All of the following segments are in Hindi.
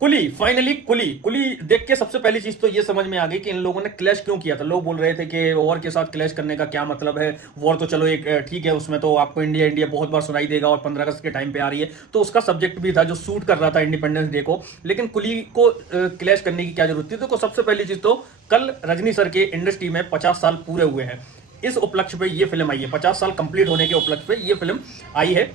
कुली फाइनली कुली कुली देख के सबसे पहली चीज तो ये समझ में आ गई कि इन लोगों ने क्लैश क्यों किया था। लोग बोल रहे थे कि वॉर के साथ क्लैश करने का क्या मतलब है। वॉर तो चलो एक ठीक है, उसमें तो आपको इंडिया इंडिया बहुत बार सुनाई देगा और 15 अगस्त के टाइम पे आ रही है तो उसका सब्जेक्ट भी था जो सूट कर रहा था इंडिपेंडेंस डे को। लेकिन कुली को क्लैश करने की क्या जरूरत थी। तो सबसे पहली चीज तो कल रजनी सर के इंडस्ट्री में 50 साल पूरे हुए हैं। इस उपलक्ष्य पे ये फिल्म आई है, 50 साल कंप्लीट होने के उपलक्ष्य पे ये फिल्म आई है।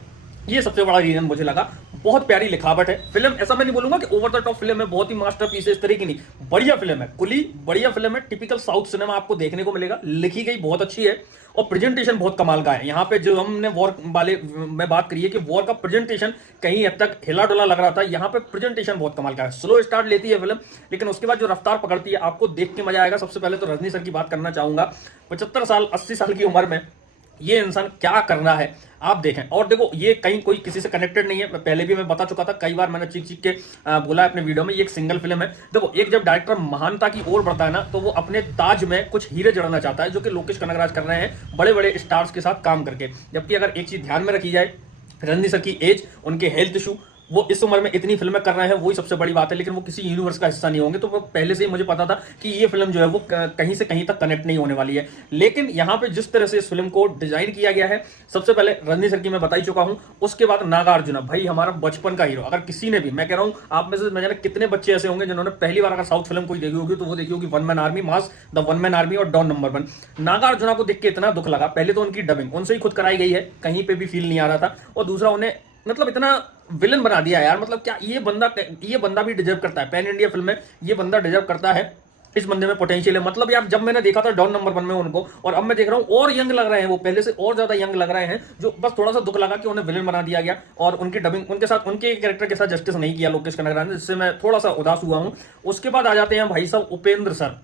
ये सबसे बड़ा रीजन मुझे लगा। बहुत प्यारी लिखावट है फिल्म, ऐसा मैं नहीं बोलूंगा कि ओवर द टॉप फिल्म है, बहुत ही मास्टरपीस है, इस तरह की नहीं। बढ़िया फिल्म है कुली, बढ़िया फिल्म है। टिपिकल साउथ सिनेमा आपको देखने को मिलेगा। लिखी गई बहुत अच्छी है और प्रेजेंटेशन बहुत कमाल का है। यहाँ पे जो हमने वॉर वाले में बात करी है कि वॉर का प्रेजेंटेशन कहीं हद तक हिला डुला लग रहा था, यहाँ पे प्रेजेंटेशन बहुत कमाल का है। स्लो स्टार्ट लेती है फिल्म, लेकिन उसके बाद जो रफ्तार पकड़ती है आपको देख के मजा आएगा। सबसे पहले तो रजनी सर की बात करना चाहूंगा। 75 साल 80 साल की उम्र में ये इंसान क्या कर रहा है आप देखें। और देखो ये कहीं कोई किसी से कनेक्टेड नहीं है, पहले भी मैं बता चुका था, कई बार मैंने चीख चीख के बोला है अपने वीडियो में। ये एक सिंगल फिल्म है। देखो एक जब डायरेक्टर महानता की ओर बढ़ता है ना तो वो अपने ताज में कुछ हीरे जड़ना चाहता है, जो कि लोकेश कनगराज कर रहे हैं बड़े बड़े स्टार्स के साथ काम करके। जबकि अगर एक चीज ध्यान में रखी जाए, रजनी सर की एज, उनके हेल्थ इशू, वो इस उम्र में इतनी फिल्में कर रहे हैं वही सबसे बड़ी बात है। लेकिन वो किसी यूनिवर्स का हिस्सा नहीं होंगे, तो वो पहले से ही मुझे पता था कि ये फिल्म जो है वो कहीं से कहीं तक कनेक्ट नहीं होने वाली है। लेकिन यहाँ पे जिस तरह से इस फिल्म को डिजाइन किया गया है, सबसे पहले रजनी सर की मैं बता ही चुका हूं, उसके बाद नागार्जुना भाई हमारा बचपन का हीरो। अगर किसी ने भी, मैं कह रहा हूं आप में से न जाने कितने बच्चे ऐसे होंगे जिन्होंने पहली बार अगर साउथ फिल्म कोई देखी होगी तो वो देखी होगी one man army, mass the one man army और डॉन नंबर 1। नागार्जुना को देख के इतना दुख लगा। पहले तो उनकी डबिंग उनसे ही खुद कराई गई है, कहीं पे भी फील नहीं आ रहा था। और दूसरा उन्हें मतलब इतना विलन बना दिया यार। मतलब क्या ये बंदा भी डिजर्व करता है पैन इंडिया फिल्म में, ये बंदा डिजर्व करता है। इस बंदे में पोटेंशियल है। मतलब यार जब मैंने देखा था डॉन नंबर 1 में उनको, और अब मैं देख रहा हूं और यंग लग रहे हैं, वो पहले से और ज्यादा यंग लग रहे हैं। जो बस थोड़ा सा दुख लगा कि उन्हें विलन बना दिया गया और उनकी डबिंग उनके साथ, उनके कैरेक्टर के साथ जस्टिस नहीं किया लोकेश कनगराज ने, जिससे मैं थोड़ा सा उदास हुआ हूं। उसके बाद आ जाते हैं भाई साहब उपेंद्र सर।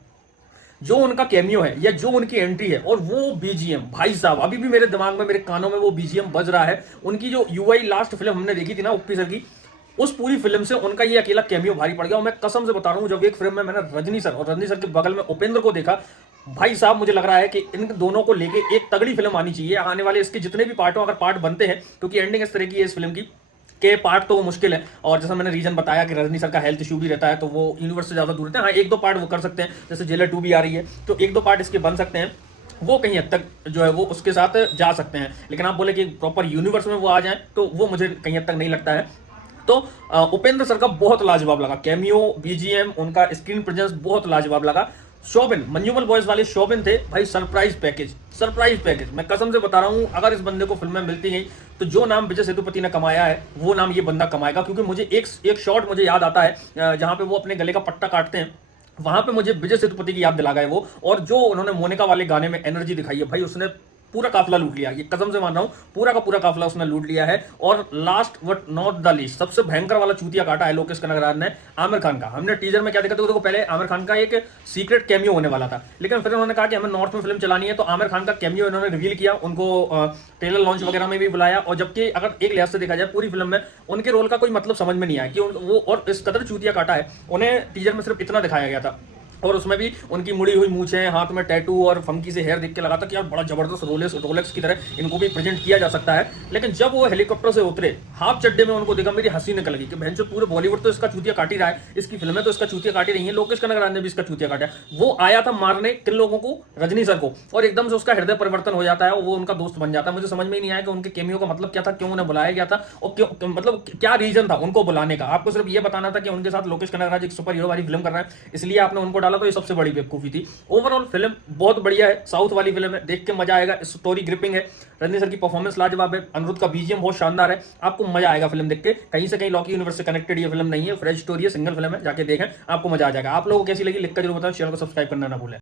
जो उनका कैमियो है या जो उनकी एंट्री है और वो बीजीएम, भाई साहब अभी भी मेरे दिमाग में, मेरे कानों में वो बीजीएम बज रहा है। उनकी जो यूआई लास्ट फिल्म हमने देखी थी ना उप्पी सर की, उस पूरी फिल्म से उनका ये अकेला कैमियो भारी पड़ गया। और मैं कसम से बता रहा हूं, जब एक फिल्म में मैंने रजनी सर और रजनी सर के बगल में उपेंद्र को देखा, भाई साहब मुझे लग रहा है कि इन दोनों को लेके एक तगड़ी फिल्म आनी चाहिए। आने वाले इसके जितने भी पार्ट हो, अगर पार्ट बनते हैं, क्योंकि एंडिंग इस तरह की है इस फिल्म की के पार्ट तो वो मुश्किल है। और जैसा मैंने रीजन बताया कि रजनी सर का हेल्थ इशू भी रहता है, तो वो यूनिवर्स से ज्यादा दूर रहते हैं। हाँ एक दो पार्ट वो कर सकते हैं, जैसे जेलर 2 भी आ रही है तो एक दो पार्ट इसके बन सकते हैं, वो कहीं हद तक जो है वो उसके साथ जा सकते हैं। लेकिन आप बोले कि प्रॉपर यूनिवर्स में वो आ जाए तो वो मुझे कहीं हद तक नहीं लगता है। तो उपेंद्र सर का बहुत लाजवाब लगा कैमियो, बीजीएम, उनका स्क्रीन प्रेजेंस बहुत लाजवाब लगा। शोबिन, मंजूमल बॉयज वाले शोबिन थे भाई, सरप्राइज पैकेज, सरप्राइज पैकेज। मैं कसम से बता रहा हूं, अगर इस बंदे को फिल्में मिलती गई तो जो नाम विजय सेतुपति ने कमाया है वो नाम ये बंदा कमाएगा। क्योंकि मुझे एक शॉट मुझे याद आता है जहां पे वो अपने गले का पट्टा काटते हैं, वहां पे मुझे विजय सेतुपति की याद दिला गए वो। और जो उन्होंने मोनिका वाले गाने में एनर्जी दिखाई है भाई, उसने पूरा काफिला लूट लिया। ये कसम से मान रहा हूं, पूरा का पूरा काफिला उसने लूट लिया है। और last but not the least, सबसे भयंकर वाला चूतिया काटा है लोकेश कनगराज ने आमिर खान का। हमने टीजर में क्या देखा था, देखो पहले आमिर खान का एक सीक्रेट कैमियो होने वाला था, लेकिन फिर उन्होंने कहा कि हमें नॉर्थ में फिल्म चलानी है, तो आमिर खान का कैमियो इन्होंने रिवील किया, उनको ट्रेलर लॉन्च वगैरह में भी बुलाया। और जबकि अगर एक लिहाज से देखा जाए पूरी फिल्म में उनके रोल का कोई मतलब समझ में नहीं आया कि वो, और इस कदर चूतिया काटा है। उन्हें टीजर में सिर्फ इतना दिखाया गया था और उसमें भी उनकी मुड़ी हुई मूछें, हाथ में टैटू और फंकी से हेयर देख के लगा था कि यार बड़ा जबरदस्त रोलेक्स की तरह इनको भी प्रेजेंट किया जा सकता है। लेकिन जब वो हेलीकॉप्टर से उतरे, हाफ चड्डे में उनको देखा, मेरी हंसी निकल गई कि बहन जो पूरे बॉलीवुड तो इसका चूतिया काट ही रहा है, इसकी फिल्में तो इसका चूतिया काटी रही है, लोकेश कनगराज ने भी इसका चूतिया काटा। वो आया था मारने किन लोगों को, रजनी सर को, और एकदम से उसका हृदय परिवर्तन हो जाता है और वो उनका दोस्त बन जाता है। मुझे समझ में ही नहीं आया कि उनके केमियो का मतलब क्या था, क्यों उन्हें बुलाया गया था और क्यों, मतलब क्या रीजन था उनको बुलाने का। आपको सिर्फ ये बताना था कि उनके साथ लोकेश कनगराज एक सुपर हीरो वाली फिल्म कर रहा है, इसलिए आपने उनको डाला, तो ये सबसे बड़ी बेवकूफी थी। ओवरऑल फिल्म बहुत बढ़िया है, साउथ वाली फिल्म है, देख के मजा आएगा। स्टोरी ग्रिपिंग है, रजनी सर की परफॉर्मेंस लाजवाब है, अनिरुद्ध का बीजीएम बहुत शानदार है, आपको मजा आएगा फिल्म देख के। कहीं से कहीं लॉकी यूनिवर्स से कनेक्टेड ये फिल्म नहीं है, फ्रेश स्टोरी है, सिंगल फिल्म है, जाके देखें आपको मजा आ जाएगा। आप लोगों को कैसी लगी लिख कर जरूर बताएं, चैनल को सब्सक्राइब करना ना भूलें।